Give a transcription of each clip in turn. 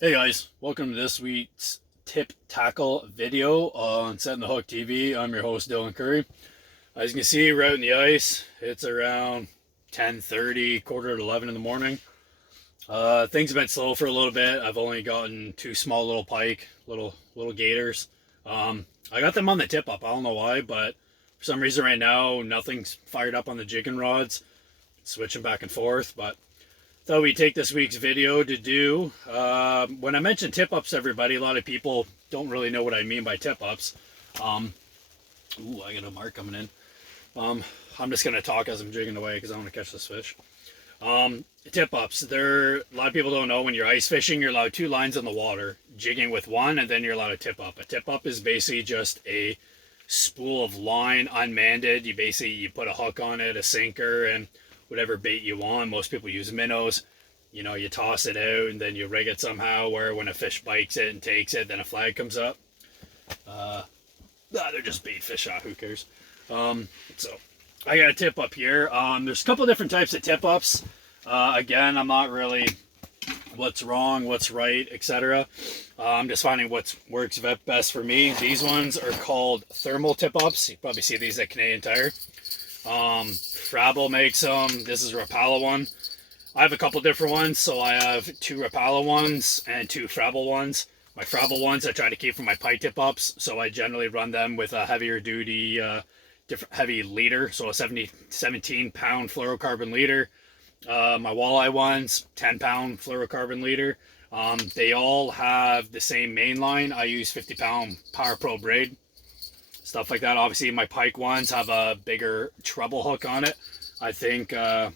Hey guys, welcome to this week's Tip Tackle video on Setting the Hook TV. I'm your host Dylan Curry. As you can see, we're out in the ice. It's around 10:30, quarter to 11 in the morning. Things have been slow for a little bit. I've only gotten two small little pike, little gators. I got them on the tip up. I don't know why, but for some reason right now nothing's fired up on the jigging rods. Switching back and forth, but thought we'd take this week's video to do. When I mention tip ups, everybody, a lot of people don't really know what I mean by tip ups. Um, ooh, I got a mark coming in. I'm just gonna talk as I'm jigging away because I want to catch this fish. Tip ups. A lot of people don't know when you're ice fishing, you're allowed two lines in the water, jigging with one, and then you're allowed a tip up. A tip up is basically just a spool of line unmanned. You put a hook on it, a sinker, and whatever bait you want. Most people use minnows. You toss it out and then you rig it somehow where when a fish bites it and takes it, then a flag comes up. They're just bait fish. Who cares? So I got a tip up here. There's a couple different types of tip ups. Again, I'm not really what's wrong, what's right, etc. I'm just finding what works best for me. These ones are called thermal tip ups. You probably see these at Canadian Tire. Frabill makes them. This is a Rapala one. I have a couple different ones, so I have two Rapala ones and two Frabill ones. My Frabill ones I try to keep for my pike tip ups, so I generally run them with a heavier duty, different heavy leader, so a 17-pound fluorocarbon leader. My walleye ones, 10-pound fluorocarbon leader. They all have the same main line. I use 50-pound Power Pro braid. Stuff like that. Obviously, my pike ones have a bigger treble hook on it. I think my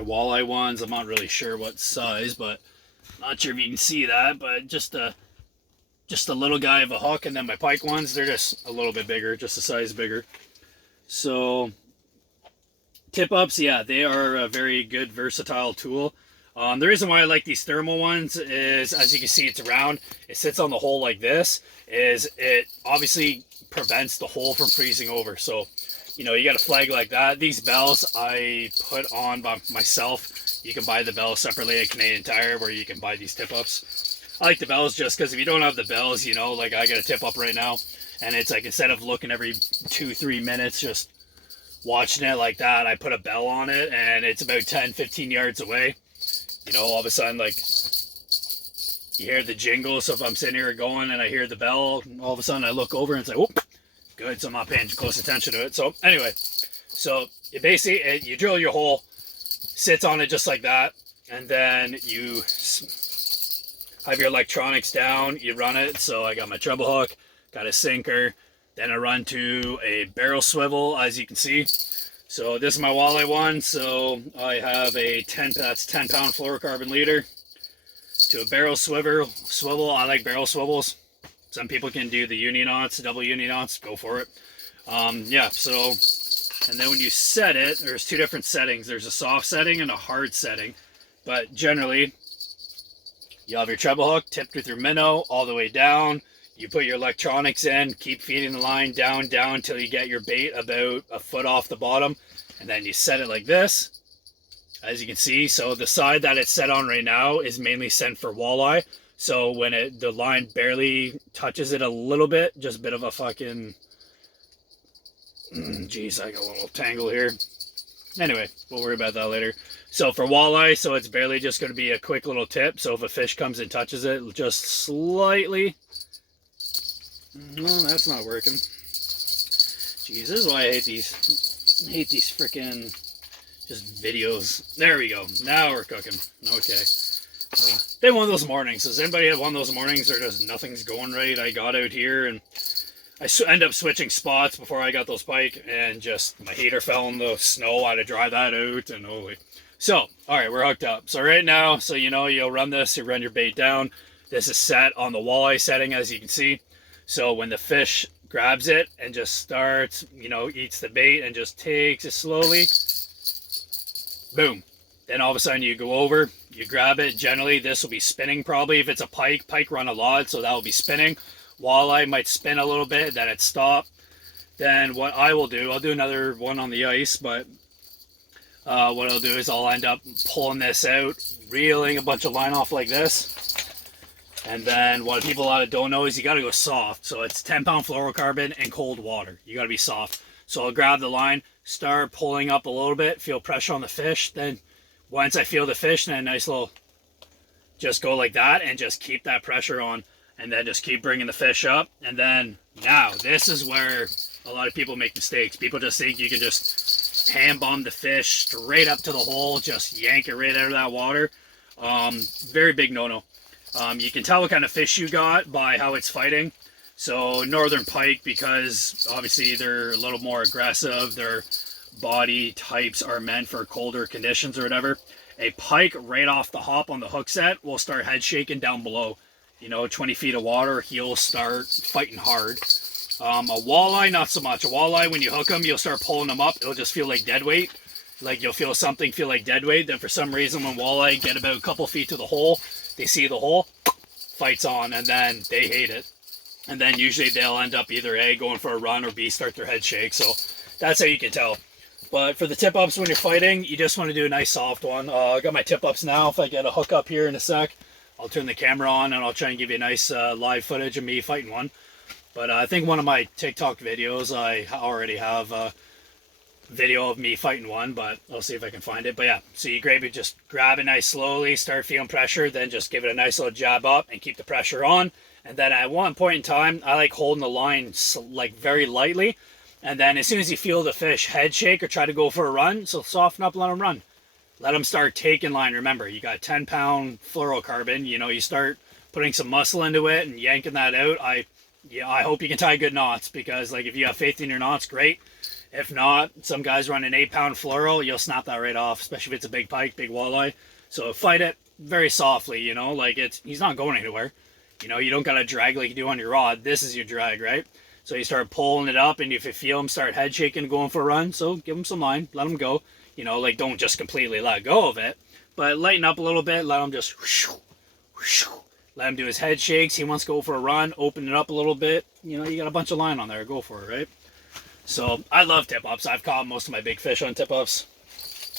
walleye ones, I'm not really sure what size, but not sure if you can see that, but just a little guy of a hook. And then my pike ones, they're just a little bit bigger, just a size bigger. So tip ups, yeah, they are a very good versatile tool. The reason why I like these thermal ones is, as you can see, it's round. It sits on the hole like this. It obviously prevents the hole from freezing over. So, you got a flag like that. These bells I put on by myself. You can buy the bells separately at Canadian Tire, where you can buy these tip ups. I like the bells just because if you don't have the bells, like I got a tip up right now, and it's like instead of looking every 2-3 minutes, just watching it like that, I put a bell on it, and it's about 10-15 yards away. All of a sudden, like, you hear the jingle. So if I'm sitting here going and I hear the bell, all of a sudden I look over and it's like, oh, good. So I'm not paying close attention to it. So anyway, you basically, you drill your hole, sits on it just like that. And then you have your electronics down, you run it. So I got my treble hook, got a sinker, then I run to a barrel swivel, as you can see. So this is my walleye one. So I have a 10-pound fluorocarbon leader to a barrel swivel. I like barrel swivels. Some people can do the uni knots, double uni knots. Go for it. Yeah. So, and then when you set it, there's two different settings. There's a soft setting and a hard setting. But generally, you have your treble hook tipped with your minnow all the way down. You put your electronics in, keep feeding the line down till you get your bait about a foot off the bottom, and then you set it like this, as you can see. So the side that it's set on right now is mainly sent for walleye. So when the line barely touches it a little bit, just a bit of a fucking, geez, I got a little tangle here. Anyway, we'll worry about that later. So for walleye, so it's barely just going to be a quick little tip. So if a fish comes and touches it, just slightly. No, that's not working. Jeez, this is why I hate these freaking just videos. There we go. Now we're cooking. Okay. Then one of those mornings. Does anybody have one of those mornings where just nothing's going right? I got out here and I end up switching spots before I got those pike, and just my heater fell in the snow. I had to dry that out, and holy. So, all right, we're hooked up. So right now, you'll run this. You run your bait down. This is set on the walleye setting, as you can see. So when the fish grabs it and just starts, eats the bait and just takes it slowly, boom. Then all of a sudden you go over, you grab it. Generally, this will be spinning probably. If it's a pike run a lot, so that will be spinning. Walleye might spin a little bit, then it stop. Then what I will do, I'll do another one on the ice, but what I'll do is I'll end up pulling this out, reeling a bunch of line off like this. And then what people a lot don't know is you got to go soft. So it's 10-pound fluorocarbon and cold water. You got to be soft. So I'll grab the line, start pulling up a little bit, feel pressure on the fish. Then once I feel the fish, then a nice little, just go like that and just keep that pressure on. And then just keep bringing the fish up. And then now this is where a lot of people make mistakes. People just think you can just hand bomb the fish straight up to the hole, just yank it right out of that water. Very big no-no. You can tell what kind of fish you got by how it's fighting. So northern pike, because obviously they're a little more aggressive, their body types are meant for colder conditions or whatever. A pike right off the hop on the hook set will start head shaking down below. 20 feet of water, he'll start fighting hard. A walleye, not so much. A walleye, when you hook them, you'll start pulling them up. It'll just feel like dead weight. Like you'll feel something feel like dead weight. Then for some reason, when walleye get about a couple feet to the hole, they see the hole, fights on, and then they hate it. And then usually they'll end up either A, going for a run, or B, start their head shake. So that's how you can tell. But for the tip-ups when you're fighting, you just want to do a nice soft one. I got my tip-ups now. If I get a hook up here in a sec, I'll turn the camera on and I'll try and give you a nice live footage of me fighting one. But I think one of my TikTok videos, I already have a video of me fighting one, but I'll see if I can find it. But yeah, so you just grab it nice slowly, start feeling pressure, then just give it a nice little jab up and keep the pressure on. And then at one point in time, I like holding the line like very lightly. And then as soon as you feel the fish head shake or try to go for a run, so soften up, let them run. Let them start taking line. Remember, you got 10-pound fluorocarbon. You start putting some muscle into it and yanking that out. I hope you can tie good knots, because like if you have faith in your knots, great. If not, some guys run an 8-pound fluoro, you'll snap that right off, especially if it's a big pike, big walleye. So fight it very softly, like he's not going anywhere. You don't got to drag like you do on your rod. This is your drag, right? So you start pulling it up, and if you feel him start head shaking, going for a run, so give him some line, let him go. Like don't just completely let go of it, but lighten up a little bit, let him just whoosh, whoosh, let him do his head shakes. He wants to go for a run, open it up a little bit. You got a bunch of line on there, go for it, right? So I love tip-ups. I've caught most of my big fish on tip-ups.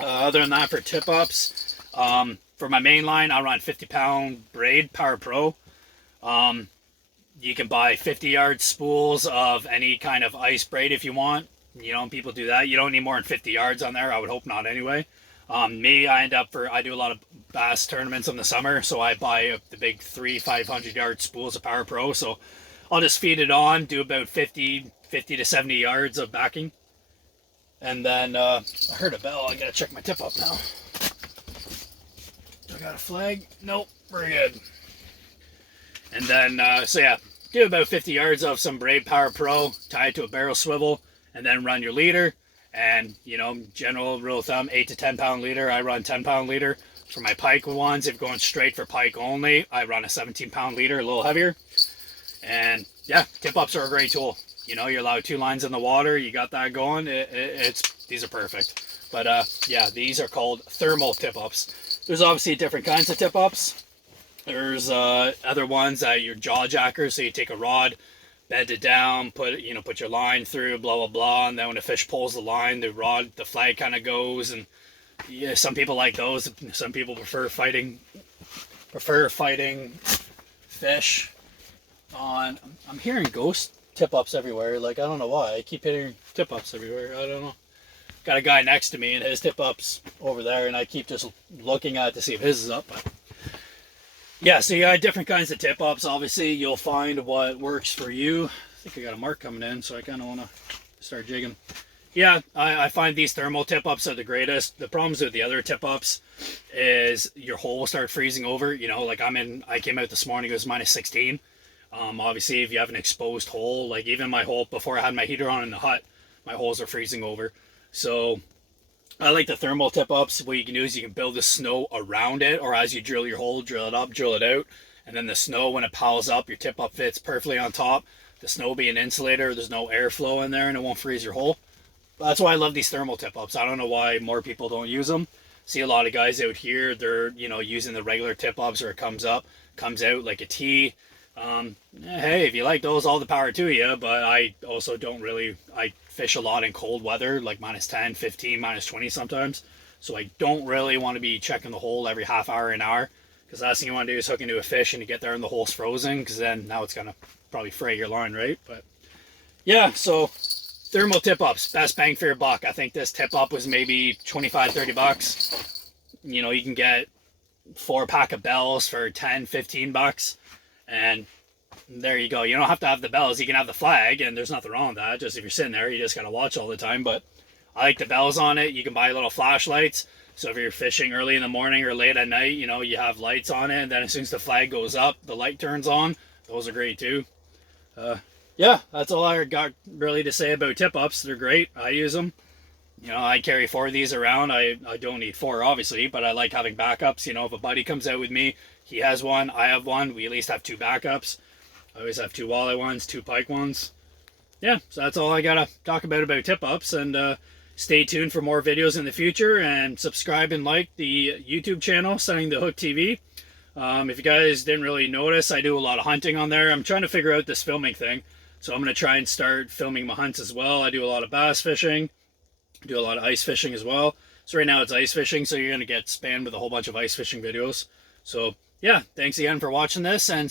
Other than that, for tip-ups, for my main line, I run 50-pound braid Power Pro. You can buy 50-yard spools of any kind of ice braid if you want. People do that. You don't need more than 50 yards on there. I would hope not anyway. Me, I do a lot of bass tournaments in the summer, so I buy the big 500-yard spools of Power Pro. So I'll just feed it on, do about 50 to 70 yards of backing. And then I heard a bell. I gotta check my tip up now. Do I got a flag? Nope, we're good. And then, so yeah, do about 50 yards of some braid Power Pro, tie it to a barrel swivel, and then run your leader. And, general rule of thumb, 8 to 10-pound leader. I run 10-pound leader. For my pike ones, if going straight for pike only, I run a 17-pound leader, a little heavier. And yeah, tip-ups are a great tool. You're allowed 2 lines in the water. You got that going. These are perfect. But yeah, these are called thermal tip-ups. There's obviously different kinds of tip-ups. There's other ones that you're jaw jackers. So you take a rod, bend it down, put your line through, blah, blah, blah. And then when the fish pulls the line, the flag kind of goes. And yeah, some people like those. Some people prefer fighting fish on. I'm hearing ghost tip-ups everywhere. Like, I don't know why. I keep hitting tip-ups everywhere. I don't know. Got a guy next to me and his tip-ups over there, and I keep just looking at it to see if his is up. But yeah, so you got different kinds of tip-ups. Obviously, you'll find what works for you. I think I got a mark coming in, so I kind of want to start jigging. Yeah, I find these thermal tip-ups are the greatest. The problems with the other tip-ups is your hole will start freezing over. Like I came out this morning, it was minus 16. Obviously, if you have an exposed hole, like even my hole, before I had my heater on in the hut, my holes are freezing over. So I like the thermal tip-ups. What you can do is you can build the snow around it, or as you drill your hole, drill it up, drill it out. And then the snow, when it piles up, your tip-up fits perfectly on top. The snow will be an insulator. There's no airflow in there, and it won't freeze your hole. That's why I love these thermal tip-ups. I don't know why more people don't use them. See a lot of guys out here, they're, using the regular tip-ups, or it comes out like a T. Hey, if you like those, all the power to you, but I also don't really, I fish a lot in cold weather, like minus 10, 15, minus 20 sometimes. So I don't really want to be checking the hole every half hour, an hour, because last thing you want to do is hook into a fish and you get there and the hole's frozen, because then now it's gonna probably fray your line, right? But yeah, so thermal tip ups, best bang for your buck. I think this tip up was maybe 25, 30 bucks. You know, you can get 4-pack of bells for 10, 15 bucks, and there you go. You don't have to have the bells, you can have the flag, and there's nothing wrong with that. Just if you're sitting there, you just gotta watch all the time. But I like the bells on it. You can buy little flashlights, so if you're fishing early in the morning or late at night, you know, you have lights on it, and then as soon as the flag goes up, the light turns on. Those are great too. Yeah, that's all I got really to say about tip ups. They're great. I use them. You know, I carry 4 of these around. I don't need 4, obviously, but I like having backups. You know, if a buddy comes out with me, he has one, I have one, we at least have 2 backups. I always have 2 walleye ones, 2 pike ones. Yeah, so that's all I gotta talk about tip ups, and stay tuned for more videos in the future, and subscribe and like the YouTube channel, Setting the Hook TV. If you guys didn't really notice, I do a lot of hunting on there. I'm trying to figure out this filming thing, so I'm going to try and start filming my hunts as well. I do a lot of bass fishing, do a lot of ice fishing as well. So right now it's ice fishing, so you're going to get spammed with a whole bunch of ice fishing videos. So yeah, thanks again for watching this, and